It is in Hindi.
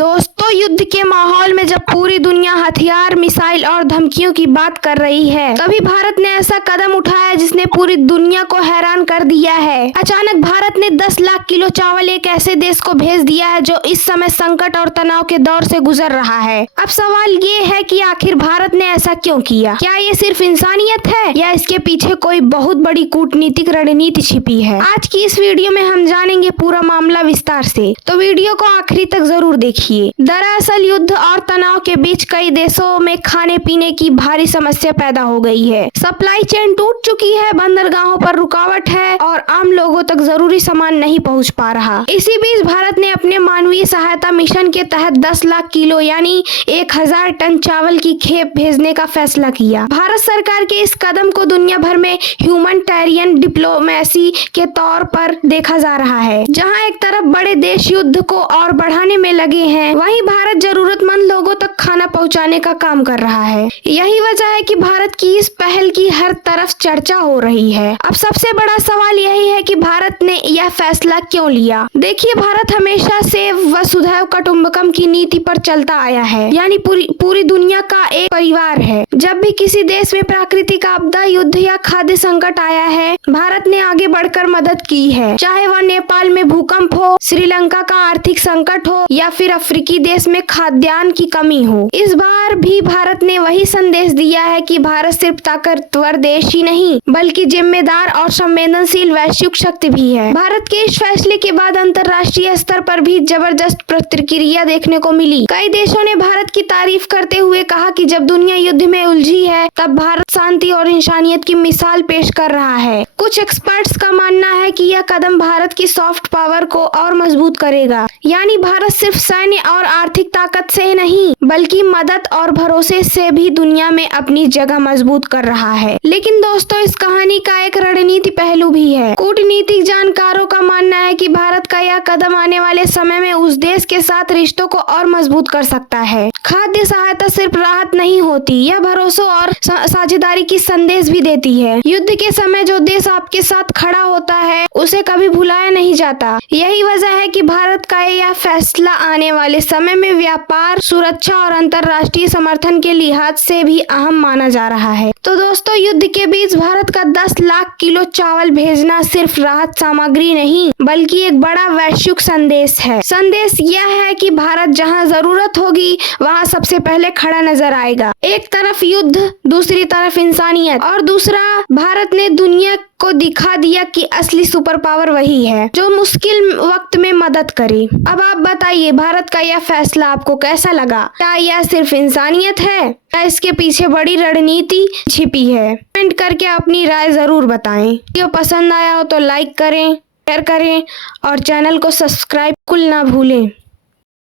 दोस्तों, युद्ध के माहौल में जब पूरी दुनिया हथियार, मिसाइल और धमकियों की बात कर रही है, तभी भारत ने ऐसा कदम उठाया जिसने पूरी दुनिया को हैरान कर दिया है। अचानक भारत ने 10 लाख किलो चावल एक ऐसे देश को भेज दिया है जो इस समय संकट और तनाव के दौर से गुजर रहा है। अब सवाल ये है कि आखिर भारत ने ऐसा क्यों किया? क्या ये सिर्फ इंसानियत है या इसके पीछे कोई बहुत बड़ी कूटनीतिक रणनीति छिपी है? आज की इस वीडियो में हम जानेंगे पूरा मामला विस्तार से, तो वीडियो को आखिरी तक जरूर देखिए। दरअसल युद्ध और तनाव के बीच कई देशों में खाने पीने की भारी समस्या पैदा हो गई है। सप्लाई चेन टूट चुकी है, बंदरगाहों पर रुकावट है और आम लोगों तक जरूरी सामान नहीं पहुंच पा रहा। इसी बीच भारत ने अपने मानवीय सहायता मिशन के तहत 10 लाख किलो यानी 1000 टन चावल की खेप भेजने का फैसला किया। भारत सरकार के इस कदम को दुनिया भर में ह्यूमैनिटेरियन डिप्लोमेसी के तौर पर देखा जा रहा है। जहां एक तरफ बड़े देश युद्ध को और बढ़ाने में लगे हैं, वहीं भारत जरूरतमंद लोगों तक खाना पहुंचाने का काम कर रहा है। यही वजह है कि भारत की इस पहल की हर तरफ चर्चा हो रही है। अब सबसे बड़ा सवाल यही है कि भारत ने यह फैसला क्यों लिया? देखिए, भारत हमेशा से वसुधैव कुटुंबकम की नीति पर चलता आया है, यानी पूरी दुनिया का एक परिवार है। जब भी किसी देश में प्राकृतिक आपदा, युद्ध या खाद्य संकट आया है, भारत ने आगे बढ़कर मदद की है। चाहे वह नेपाल में भूकंप हो, श्रीलंका का आर्थिक संकट हो या फिर अफ्रीकी देश में खाद्यान्न की कमी हो। इस बार भी भारत ने वही संदेश दिया है कि भारत सिर्फ ताकतवर देश ही नहीं बल्कि जिम्मेदार और संवेदनशील वैश्विक शक्ति भी है। भारत के इस फैसले के बाद अंतर्राष्ट्रीय स्तर पर भी जबरदस्त प्रतिक्रिया देखने को मिली। कई देशों ने भारत की तारीफ करते हुए कहा कि जब दुनिया युद्ध में उलझी है तब भारत शांति और इंसानियत की मिसाल पेश कर रहा है। कुछ एक्सपर्ट्स का मानना है कि यह कदम भारत की सॉफ्ट पावर को और मजबूत करेगा, यानी भारत सिर्फ सैन्य और आर्थिक ताकत से नहीं बल्कि मदद और भरोसे से भी दुनिया में अपनी जगह मजबूत कर रहा है। लेकिन दोस्तों, इस कहानी का एक रणनीति पहलू भी है। कूटनीतिक जानकारों का मानना है कि भारत का यह कदम आने वाले समय में उस देश के साथ रिश्तों को और मजबूत कर सकता है। खाद्य सहायता सिर्फ राहत नहीं होती, यह भरोसा और साझेदारी की संदेश भी देती है। युद्ध के समय जो देश आपके साथ खड़ा होता है उसे कभी भुलाया नहीं जाता। यही वजह है कि भारत का यह फैसला आने वाले समय में व्यापार, सुरक्षा और अंतर्राष्ट्रीय समर्थन के लिहाज से भी अहम माना जा रहा है। तो दोस्तों, युद्ध के बीच भारत का 10 लाख किलो चावल भेजना सिर्फ राहत सामग्री नहीं बल्कि एक बड़ा वैश्विक संदेश है। संदेश यह है कि भारत जहां जरूरत होगी वहां सबसे पहले खड़ा नजर आएगा। एक तरफ युद्ध, दूसरी तरफ इंसानियत और दूसरा भारत ने दुनिया को दिखा दिया कि असली सुपर पावर वही है जो मुश्किल वक्त में मदद करे। अब आप बताइए, भारत का यह फैसला आपको कैसा लगा? क्या यह सिर्फ इंसानियत है या इसके पीछे बड़ी रणनीति छिपी है? कमेंट करके अपनी राय जरूर बताएं। वीडियो पसंद आया हो तो लाइक करें, शेयर करें और चैनल को सब्सक्राइब बिल्कुल ना भूलें।